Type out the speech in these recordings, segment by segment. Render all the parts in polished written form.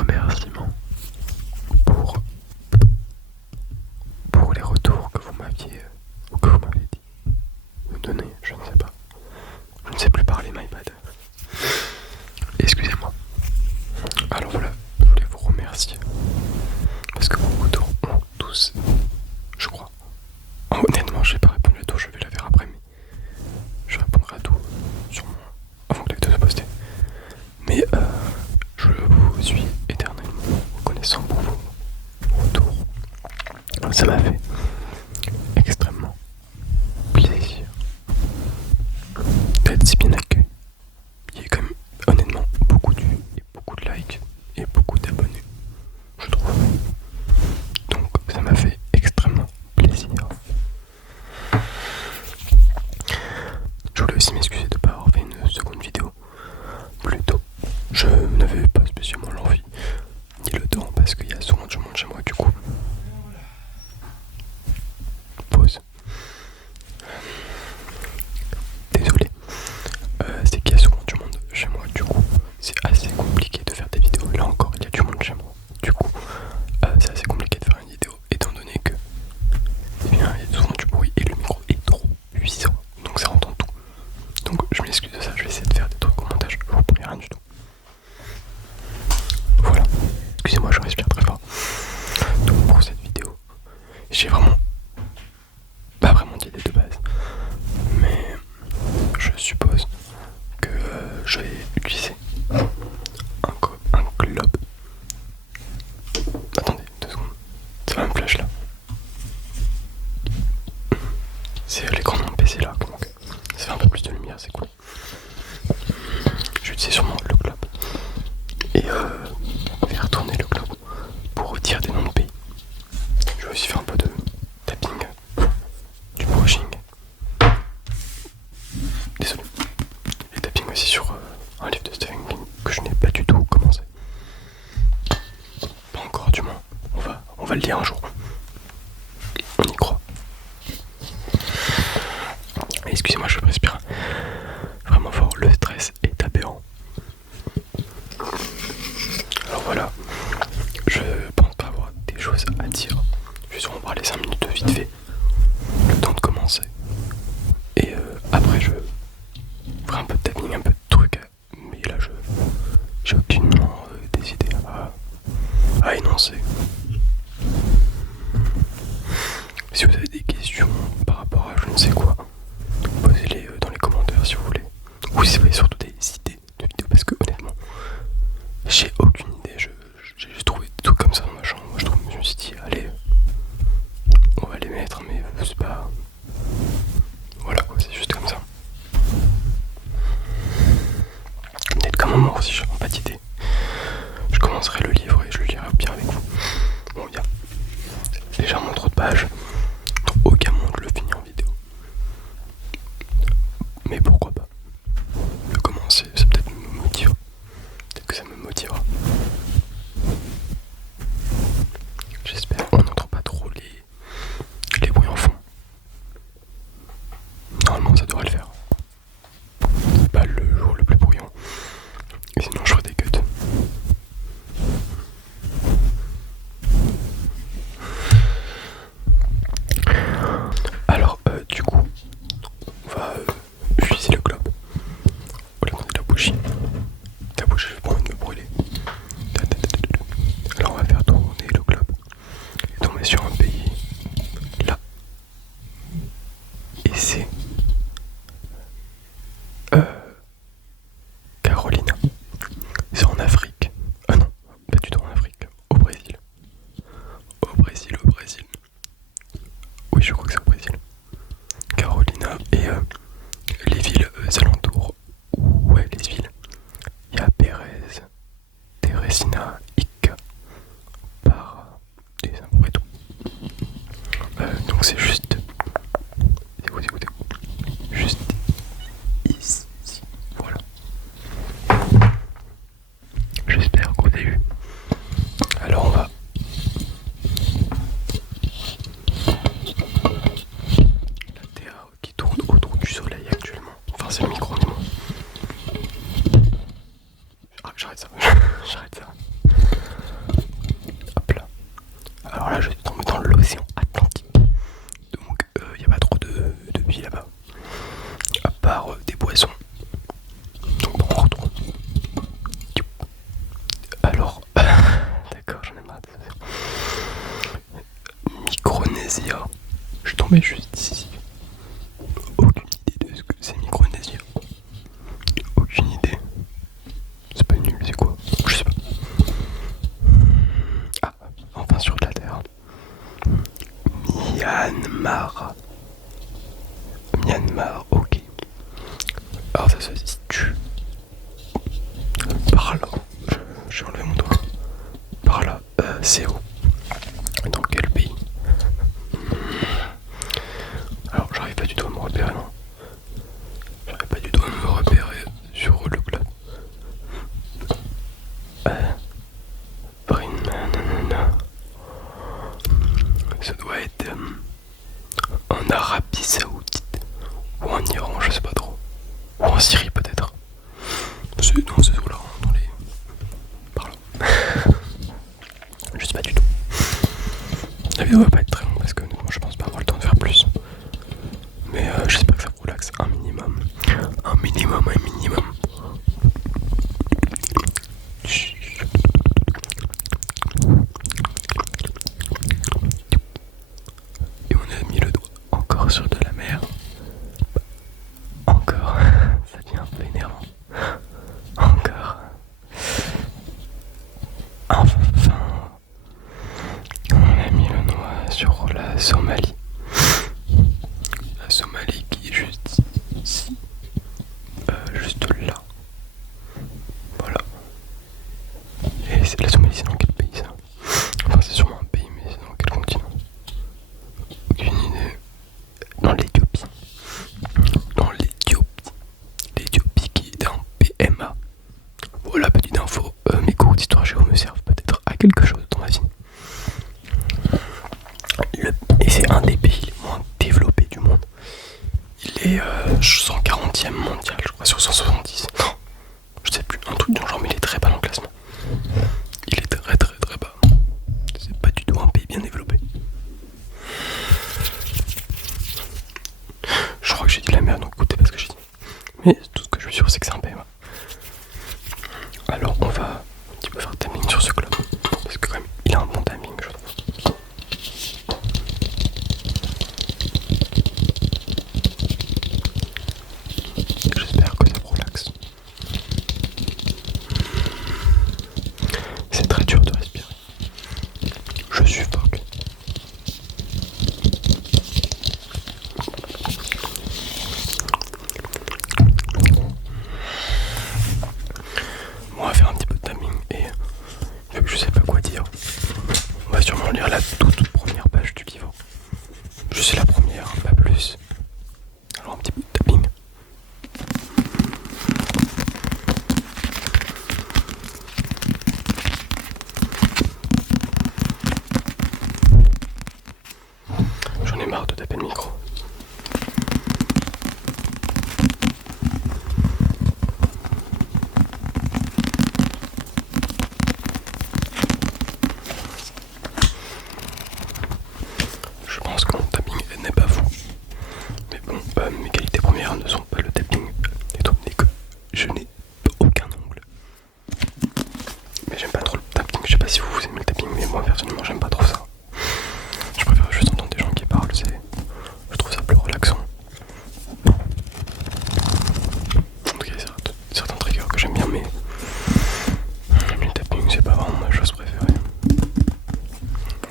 remerciements pour, pour les retours que vous m'aviez ou que vous m'avez dit. Vous donner, je ne sais pas. Je ne sais plus parler, my bad. Excusez-moi. Alors voilà, je voulais vous remercier. Parce que vos retours ont tous, je crois. Honnêtement, je n'ai pas répondu à tout, je vais la faire après, mais je répondrai à tout sûrement avant que la vidéo soit postée. Mais je vous suis éternellement reconnaissant pour vos retours. Ça m'a fait extrêmement plaisir d'être si bien accueilli. Il y a quand même honnêtement beaucoup de vues et beaucoup de likes et beaucoup d'abonnés, je trouve. Donc ça m'a fait extrêmement plaisir. Je voulais aussi m'excuser de ne pas avoir fait une seconde vidéo plus tôt. Je n'avais pas spécialement l'envie ni le temps parce qu'il y a souvent du monde chez moi, du coup. Pause. Désolé. C'est qu'il y a souvent du monde chez moi, du coup c'est assez compliqué de faire des vidéos. Là encore il y a du monde chez moi, du coup c'est assez compliqué de faire une vidéo étant donné que eh bien, il y a souvent du bruit et le micro est trop puissant, donc ça entend tout. Donc je m'excuse de ça, je vais essayer de faire des trucs au montage, je vous promets rien du tout. Voilà, excusez-moi, je respire très fort. Donc pour cette vidéo, j'ai vraiment pas vraiment d'idée de base, mais je suppose que je vais utiliser un globe. Attendez, 2 secondes, ça va me flash là. C'est l'écran de mon PC là, donc ça fait un peu plus de lumière, c'est cool. Je vais utiliser sûrement le globe et faire tourner le globe pour retirer des noms de pays. Je vais aussi faire un peu de tapping, du brushing. Désolé. Et tapping aussi sur un livre de Stephen King que je n'ai pas du tout commencé. Pas encore du moins. On va le lire un jour. On y croit. Excusez-moi, je respire vraiment fort. Le stress est aberrant. Alors voilà. Je pense pas avoir des choses à dire. Je vais sûrement parler 5 minutes vite fait. Le temps de commencer. Et après je ferai un peu de tapping, un peu de trucs. Mais là j'ai aucunement des idées à énoncer. Si vous avez des questions par rapport à je ne sais quoi, posez-les dans les commentaires si vous voulez. Ou si vous avez surtout des idées de vidéos, parce que honnêtement, j'ai aucune idée. J'ai juste trouvé des trucs comme ça dans ma chambre. Je me suis dit, allez, on va les mettre, mais c'est pas. Voilà quoi, c'est juste comme ça. Peut-être comme un mort si j'ai pas d'idée. Je commencerai le livre et je le lirai bien avec vous. Bon, il y a légèrement trop de pages. Dans aucun monde je le finis en vidéo. Mais pourquoi pas. De commencer, ça peut-être me motive. Peut-être que ça me motivera. J'espère qu'on n'entend pas trop les bruits en fond. Normalement ça devrait le faire. C'est pas le jour le plus bruyant. Et sinon je ferai des cuts. Alors du coup on va utiliser le globe. Voilà, on a la bougie. La bougie, j'ai pas envie de me brûler. Alors on va faire tourner le globe et tomber sur un pays là. Et c'est Carolina. C'est en Afrique. Ah non, pas du tout en Afrique. Au Brésil. Au Brésil. Oui, je crois que c'est au Brésil. Carolina et les villes alentours. Ouais, les villes. Il y a Pérez, Teresina, Ica, Para, et c'est à peu près tout. Donc c'est juste. C'est où juste ici. Voilà. J'espère qu'on a eu. Alors on va. La Terre qui tourne autour du soleil actuellement. Enfin c'est le micro mais bon. Ah, j'arrête ça. J'arrête ça. frère, j'en ai marre des océans. Micronésia. Je suis tombé juste ici. Aucune idée de ce que c'est Micronésia. Aucune idée. C'est pas nul, c'est quoi? Je sais pas. Ah, enfin sur de la terre. Myanmar. Myanmar, ok. Alors ça se situe par là. J'ai enlevé mon doigt. Par là, c'est où? Dans quel pays? Alors j'arrive pas du tout à me repérer, non. J'arrive pas du tout à me repérer sur le globe. Nanana. Ça doit être en Arabie Saoudite ou en Iran, je sais pas trop. Ou en Syrie peut-être. C'est dans ces eaux-là, dans les... par là. Je sais pas du tout. La vidéo va pas être très longue parce que je pense pas avoir le temps de faire plus. Mais j'espère que ça vous relaxe un minimum. Un minimum. Et on a mis le doigt encore sur de la mer. Encore. Ça devient un peu énervant. Encore. Enfin. On a mis le doigt sur la Somalie. La Somalie qui est juste ici. Juste là. Voilà. Et la Somalie, c'est dans quel pays ça? Enfin, c'est sûrement un pays, mais c'est dans quel continent? Aucune idée. Dans l'Éthiopie. L'Éthiopie qui est en PMA. Voilà, petite info. Mes cours d'histoire géo me servent peut-être à quelque chose dans ma vie. Et c'est un des pays les moins développés du monde. Il est 140e mondial, je crois, sur 170. Non, je sais plus, un truc du genre, mais il est très bas dans le classement. Il est très bas. C'est pas du tout un pays bien développé. Je crois que j'ai dit la merde, donc écoutez pas ce que j'ai dit. Mais tout ce que je suis sûr, c'est que c'est un PMA. Alors on va un petit peu faire timing sur ce club. Parce que quand même, il a un bon timing, je trouve. J'espère que ça vous relaxe. C'est très dur de respirer. Je suffoque. On va faire un petit peu de timing et vu que je sais pas quoi dire, on va sûrement lire la toute première page du livre. Je sais la première, pas plus. Alors un petit peu de tapping. J'en ai marre de taper le micro. Je pense que mon tapping n'est pas fou. Mais bon, mes qualités premières ne sont pas le tapping, étant donné que je n'ai aucun ongle. Mais j'aime pas trop le tapping, je sais pas si vous aimez le tapping, mais moi personnellement j'aime pas trop ça. Je préfère juste entendre des gens qui parlent, je trouve ça plus relaxant. En tout cas, il y a certains triggers que j'aime bien, mais le tapping c'est pas vraiment ma chose préférée.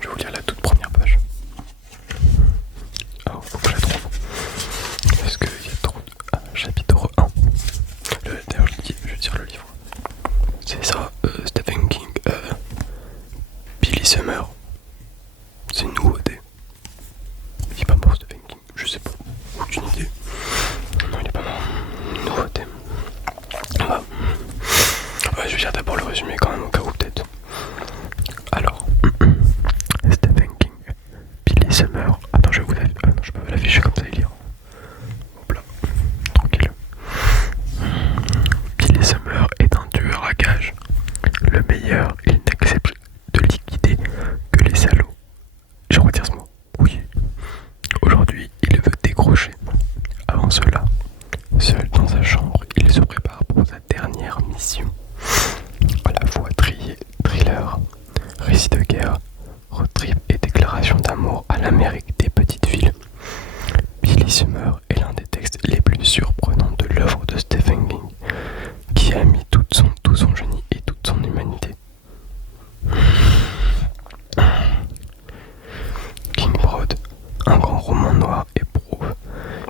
Je vais vous lire la toute première page. Alors, faut que je la trouve. Est-ce qu'il y a trop de... Ah, chapitre 1. D'ailleurs, je vais dire le livre. C'est ça, Stephen King. Billy Summer. C'est une nouveauté. Il est pas mort, Stephen King. Je sais pas. Aucune idée. Non, il est pas mort. Une nouveauté. Je vais dire d'abord le résumé quand même, au cas où peut-être. Alors, Stephen King. Billy Summer. Attends, je vais vous l'afficher. Ah non, je peux l'afficher comme ça et lire. Hop là. Tranquille. Billy Summer est un tueur à gages. Le meilleur, il n'accepte de liquider que les salauds. Je retire ce mot. Oui. Aujourd'hui, il veut décrocher. Avant cela, seul dans sa chambre, il se prépare pour sa dernière mission. À la fois thriller, récit récits de guerre, road trip et déclaration d'amour à l'Amérique des petites villes, Billy Summer est l'un des textes les plus surprenants de l'œuvre de Stephen King, qui a mis tout son génie et toute son humanité. King Broad, un grand roman noir, éprouve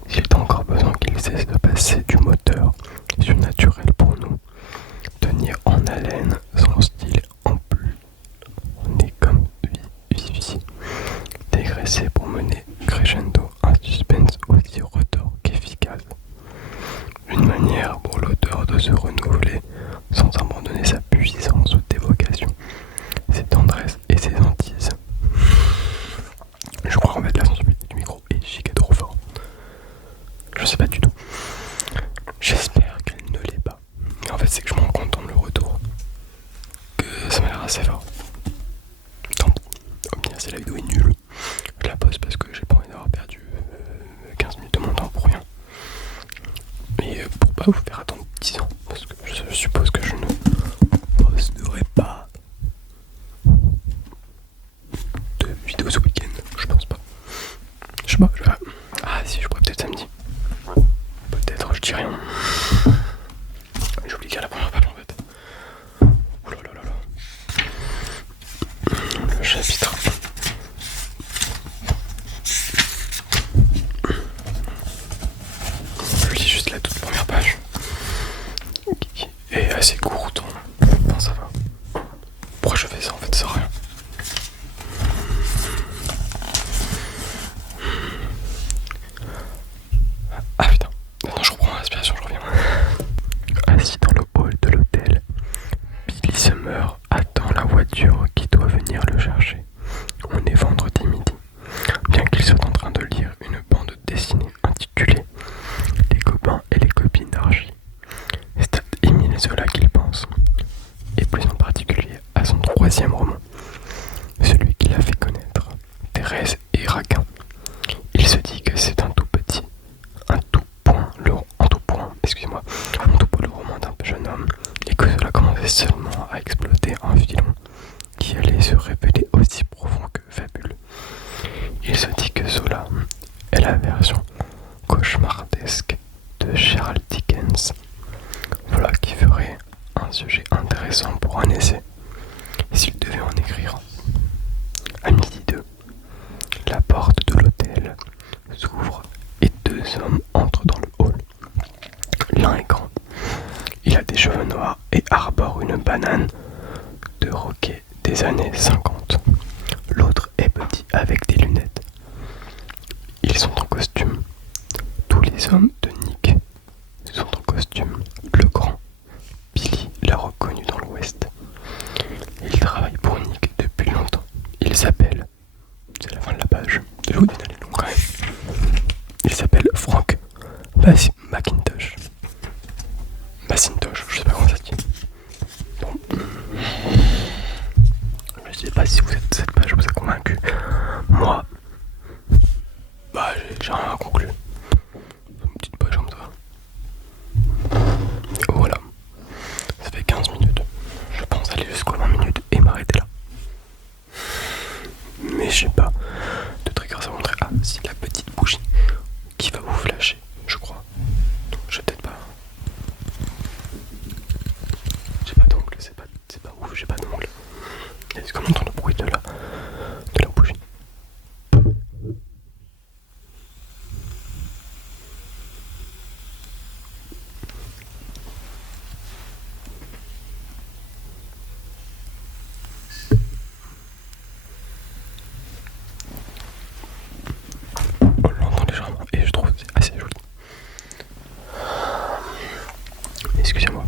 s'il est encore besoin qu'il cesse de passer du moteur surnaturel pour nous, tenir en haleine son style en plus. On est comme Vivi, dégraissé pour mener crescendo un suspense aussi retors qu'efficace. Une manière pour l'auteur de se renouveler sans abandonner sa puissance d'évocation, ses tendresses et ses hantises. Je crois qu'en fait la sensibilité du micro est giga trop fort. Je sais pas du tout. J'espère qu'elle ne l'est pas. Mais en fait c'est que je me rends compte dans le retour que ça m'a l'air assez fort. Tant pis. Au pire si la vidéo est nulle, je la pose parce que j'ai pas envie d'avoir perdu 15 minutes de mon temps pour rien. Et pour pas vous faire attendre 10 ans, parce que je suppose que je ne posterai pas de vidéo ce week-end. Je pense pas. Je sais pas, je verrai. Ah si, je pourrais peut-être samedi. Peut-être, je dis rien. J'ai oublié qu'à la première page en fait. Ouh là là là là. Le chapitre. Je lis juste la toute première page. Qui est assez courte. Enfin ça va. Pourquoi je fais ça en fait, ça sert à rien. Ah putain. Attends, je reprends l'inspiration, je reviens. Assis dans le hall de l'hôtel, Billy Summer attend la voiture qui doit venir le chercher. On est vendredi midi. Bien qu'il soit en train de lire une bande dessinée intitulée Les copains et les copines d'Archie, c'est à Émile Zola qu'il pense, et plus en particulier à son troisième roman, celui qui l'a fait connaître, Thérèse et Raquin. Il se dit que c'est un tout point le roman d'un jeune homme, et que cela commençait seulement à exploiter un filon qui allait se révéler aussi profond que fabuleux. Il se dit que Zola est la version cauchemardesque de Charles Dickens. Voilà qui ferait un sujet intéressant pour un essai, s'il devait en écrire. À midi 2, la porte de l'hôtel s'ouvre et deux hommes entrent dans le hall. L'un est grand, il a des cheveux noirs et arbore une banane de roquet des années 50. L'autre est petit avec des lunettes. Ils sont en costume. Tous les hommes de Nick sont en costume. Le grand, Billy, l'a reconnu dans l'Ouest. Il travaille pour Nick depuis longtemps. Il s'appelle... C'est la fin de la page. Je vous dis d'aller long quand même. Il s'appelle Frank Macintosh. Macintosh, je sais pas comment ça se dit. Bon. Je sais pas si cette page vous a convaincu. Moi, bah j'ai rien à conclure. Une petite page comme ça. Voilà. Ça fait 15 minutes. Je pense aller jusqu'aux 20 minutes et m'arrêter là. Mais je sais pas de trigger à montrer. Ah, si la petite bougie qui va vous flasher, je crois. Je sais peut-être pas. J'ai pas d'ongle, c'est pas ouf, j'ai pas d'ongle. Est-ce qu'on entend le bruit de la bougie? On l'entend légèrement et je trouve que c'est assez joli. Excusez-moi.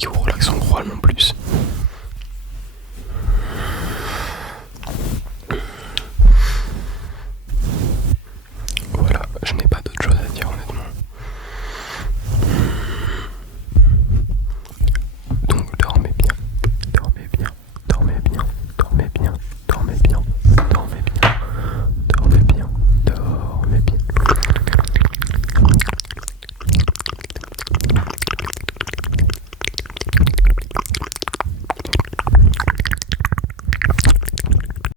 qui vous relaxe en probablement plus.